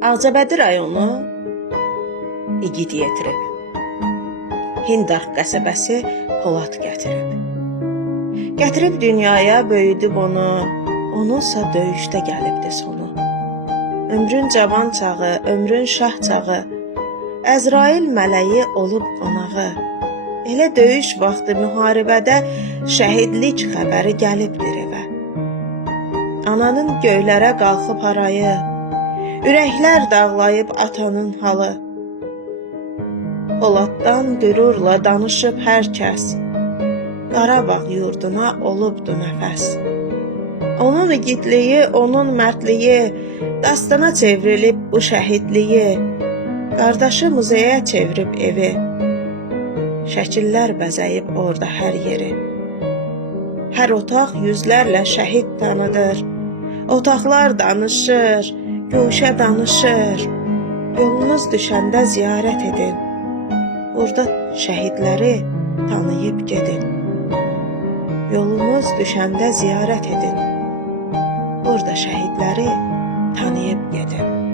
Ağcabədi rayonu igid yetirib. Hindaq qəsəbəsi Polad gətirib. Gətirib dünyaya böyüdüb onu, onunsa döyüşdə gəlibdi sonu. Ömrün cavan çağı, ömrün şah çağı, Əzrail mələyi olub qonağı. Elə döyüş vaxtı müharibədə şəhidlik xəbəri gəlibdir evə. Ananın göylərə qalxıb harayı, ürəklər dağlayıb atanın halı. Poladdan qürurla danışıb hər kəs, Qarabağ yurduna olubdu nəfəs. Onun igidliyi, onun mərdliyi, dastana çevrilib bu şəhidliyi, qardaşı muzeyə çevirib evi, şəkillər bəzəyib orada hər yeri. Hər otaq yüzlərlə şəhid tanıdır, otaqlar danışır, güşə danışır. Yolunuz düşəndə ziyarət edin, burada şəhidləri tanıyıb gedin. Yolunuz düşəndə ziyarət edin, burada şəhidləri tanıyıb gedin.